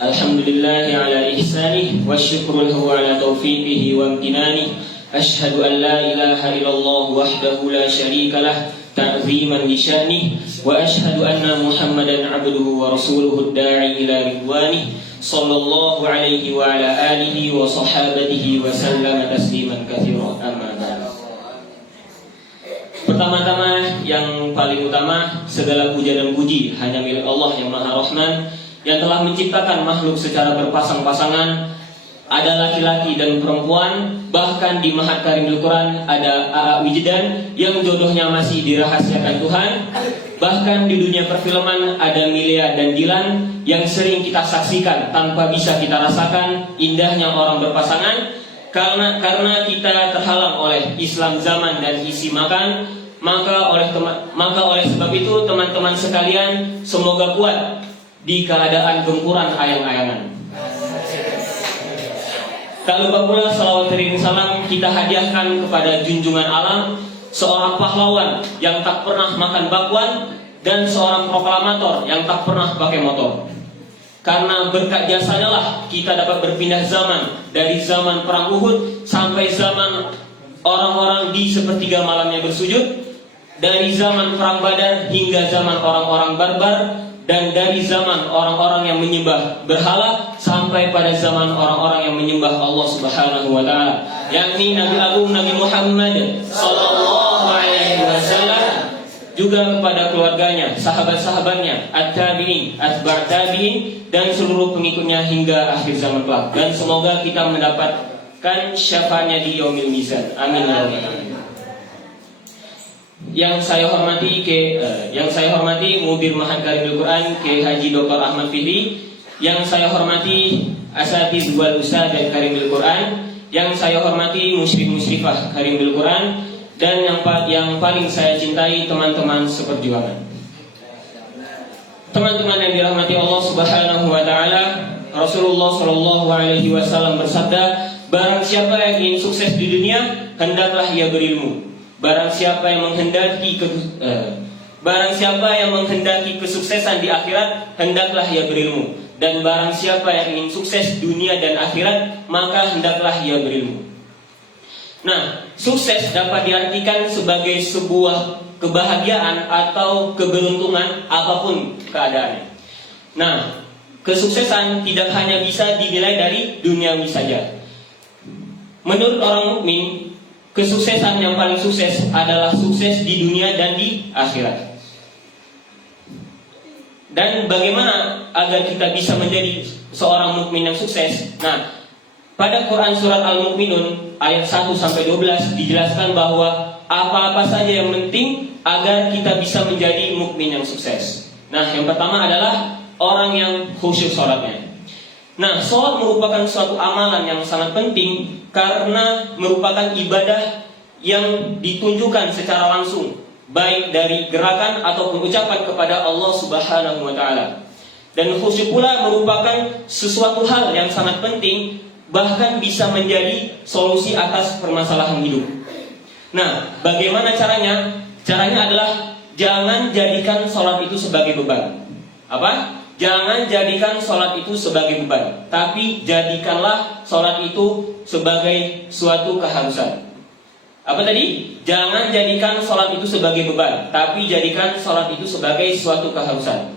Alhamdulillahi ala ihsanih wa syukru lahu ala taufiqihi wa amtinani. Ashhadu an la ilaha illallah wahdahu la syarika lah ta'ziman li sya'nih wa ashhadu anna Muhammadan abduhu wa rasuluhu ad-da'i ila ridwanih sallallahu alaihi wa ala alihi wa sahabatihi wa sallama tasliman katsiran. Amma ba'd. Pertama-tama, yang paling utama, segala puja dan puji hanya milik Allah yang Maha Rahman, yang telah menciptakan makhluk secara berpasang-pasangan, ada laki-laki dan perempuan. Bahkan di Mahat Karimul Quran ada A.A. Wijdan yang jodohnya masih dirahasiakan Tuhan. Bahkan di dunia perfilman ada Milea dan Dilan yang sering kita saksikan tanpa bisa kita rasakan indahnya orang berpasangan. Karena kita terhalang oleh Islam zaman dan isi makan, maka oleh sebab itu teman-teman sekalian, semoga kuat di keadaan gempuran ayang-ayangan. Tak lupa pula salawat dan salam kita hadiahkan kepada junjungan alam, seorang pahlawan yang tak pernah makan bakwan dan seorang proklamator yang tak pernah pakai motor. Karena berkat jasanya lah kita dapat berpindah zaman, dari zaman perang Uhud sampai zaman orang-orang di sepertiga malamnya bersujud, dari zaman perang Badar hingga zaman orang-orang barbar, dan dari zaman orang-orang yang menyembah berhala sampai pada zaman orang-orang yang menyembah Allah Subhanahu wa taala, yakni Nabi Agung Nabi Muhammad sallallahu alaihi wasallam, juga kepada keluarganya, sahabat-sahabatnya, at-tabi'in, atba' tabi'in, dan seluruh pengikutnya hingga akhir zaman kelak. Dan semoga kita mendapatkan syafaatnya di yaumil mizan. Amin ya rabbal alamin. Yang saya hormati Mudir Mahat Karimul Quran Kiai Haji Dr. Ahmad Fihri, yang saya hormati Asatidz wal Ustadz dan Karimul Quran, yang saya hormati musyrif-musyrifah Karimul Quran, dan yang paling saya cintai teman-teman seperjuangan. Teman-teman yang dirahmati Allah Subhanahu wa taala, Rasulullah sallallahu alaihi wasallam bersabda, barang siapa yang ingin sukses di dunia, hendaklah ia berilmu. Barang siapa yang menghendaki kesuksesan di akhirat, hendaklah ia berilmu. Dan barang siapa yang ingin sukses dunia dan akhirat, maka hendaklah ia berilmu. Nah, sukses dapat diartikan sebagai sebuah kebahagiaan atau keberuntungan apapun keadaannya. Nah, kesuksesan tidak hanya bisa dinilai dari duniawi saja. Menurut orang mukmin, kesuksesan yang paling sukses adalah sukses di dunia dan di akhirat. Dan bagaimana agar kita bisa menjadi seorang mukmin yang sukses? Nah, pada Quran surat Al-Mu'minun ayat 1-12 dijelaskan bahwa apa-apa saja yang penting agar kita bisa menjadi mukmin yang sukses. Nah, yang pertama adalah orang yang khusyuk sholatnya. Nah, sholat merupakan suatu amalan yang sangat penting karena merupakan ibadah yang ditunjukkan secara langsung, baik dari gerakan ataupun ucapan kepada Allah Subhanahu wa taala. Dan khusyuk pula merupakan sesuatu hal yang sangat penting, bahkan bisa menjadi solusi atas permasalahan hidup. Nah, bagaimana caranya? Caranya adalah jangan jadikan sholat itu sebagai beban. Apa? Jangan jadikan sholat itu sebagai beban, tapi jadikanlah sholat itu sebagai suatu keharusan. Apa tadi? Jangan jadikan sholat itu sebagai beban, tapi jadikan sholat itu sebagai suatu keharusan.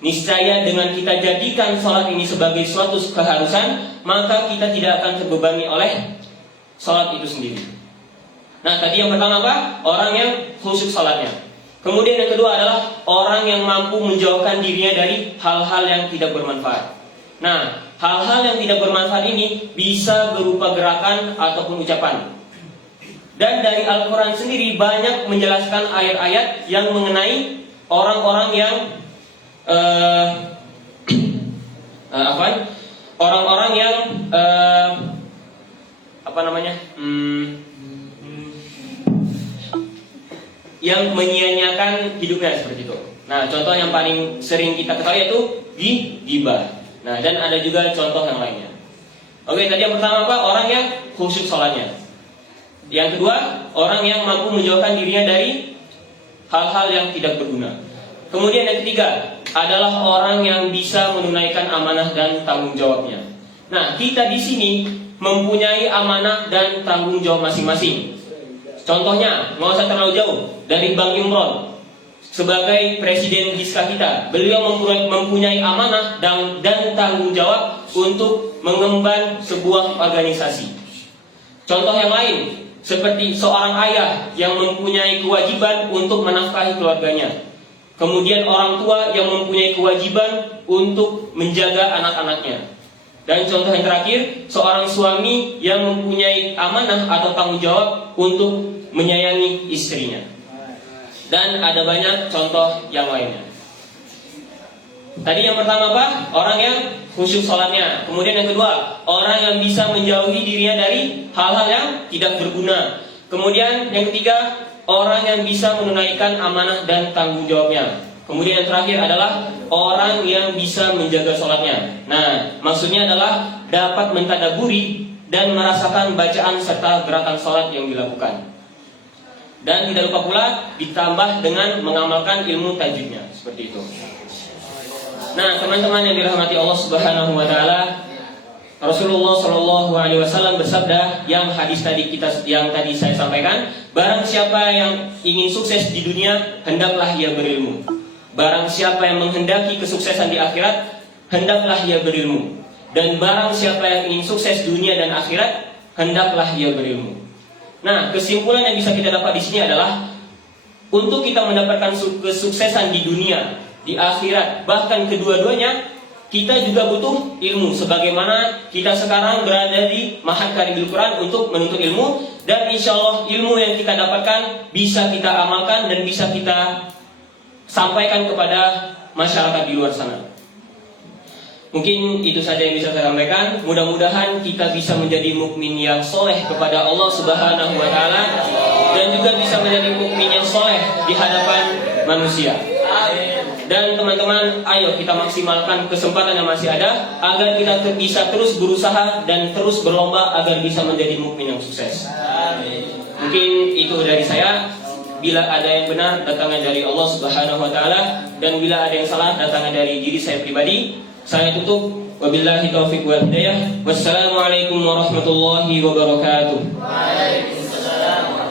Niscaya dengan kita jadikan sholat ini sebagai suatu keharusan, maka kita tidak akan terbebani oleh sholat itu sendiri. Nah, tadi yang pertama apa? Orang yang khusyuk sholatnya. Kemudian yang kedua adalah orang yang mampu menjauhkan dirinya dari hal-hal yang tidak bermanfaat. Nah, hal-hal yang tidak bermanfaat ini bisa berupa gerakan ataupun ucapan. Dan dari Al-Quran sendiri banyak menjelaskan ayat-ayat yang mengenai orang-orang yang yang menyia-nyiakan hidupnya seperti itu. Nah, contoh yang paling sering kita ketahui yaitu ghibah. Nah, dan ada juga contoh yang lainnya. Oke, tadi yang pertama apa? Orang yang khusyuk sholatnya. Yang kedua, orang yang mampu menjauhkan dirinya dari hal-hal yang tidak berguna. Kemudian yang ketiga, adalah orang yang bisa menunaikan amanah dan tanggung jawabnya. Nah, kita di sini mempunyai amanah dan tanggung jawab masing-masing. Contohnya, nggak usah terlalu jauh, dari Bang Imron sebagai presiden Giska kita, beliau mempunyai amanah dan tanggung jawab untuk mengemban sebuah organisasi. Contoh yang lain, seperti seorang ayah yang mempunyai kewajiban untuk menafkahi keluarganya. Kemudian orang tua yang mempunyai kewajiban untuk menjaga anak-anaknya. Dan contoh yang terakhir, seorang suami yang mempunyai amanah atau tanggung jawab untuk menyayangi istrinya. Dan ada banyak contoh yang lainnya. Tadi yang pertama apa? Orang yang khusyuk sholatnya. Kemudian yang kedua, orang yang bisa menjauhi dirinya dari hal-hal yang tidak berguna. Kemudian yang ketiga, orang yang bisa menunaikan amanah dan tanggung jawabnya. Kemudian yang terakhir adalah orang yang bisa menjaga sholatnya. Nah, maksudnya adalah dapat mentadaburi dan merasakan bacaan serta gerakan sholat yang dilakukan. Dan tidak lupa pula ditambah dengan mengamalkan ilmu tajwidnya, seperti itu. Nah, teman-teman yang dirahmati Allah Subhanahu wa taala, Rasulullah Shallallahu alaihi wasallam bersabda yang hadis yang tadi saya sampaikan, barang siapa yang ingin sukses di dunia, hendaklah ia berilmu. Barang siapa yang menghendaki kesuksesan di akhirat, hendaklah ia berilmu. Dan barang siapa yang ingin sukses dunia dan akhirat, hendaklah ia berilmu. Nah, kesimpulan yang bisa kita dapat di sini adalah untuk kita mendapatkan kesuksesan di dunia, di akhirat, bahkan kedua-duanya, kita juga butuh ilmu. Sebagaimana kita sekarang berada di Ma'had Karimil Quran untuk menuntut ilmu, dan insya Allah ilmu yang kita dapatkan bisa kita amalkan dan bisa kita sampaikan kepada masyarakat di luar sana. Mungkin itu saja yang bisa saya sampaikan. Mudah-mudahan kita bisa menjadi mukmin yang soleh kepada Allah Subhanahu wa taala, dan juga bisa menjadi mukmin yang soleh di hadapan manusia. Dan teman-teman, ayo kita maksimalkan kesempatan yang masih ada agar kita bisa terus berusaha dan terus berlomba agar bisa menjadi mukmin yang sukses. Mungkin itu dari saya. Bila ada yang benar, datangnya dari Allah Subhanahu wa taala, dan bila ada yang salah, datangnya dari diri saya pribadi. Saya tutup, wabillahi taufiq wal hidayah. Wassalamualaikum warahmatullahi wabarakatuh. Waalaikumsalam.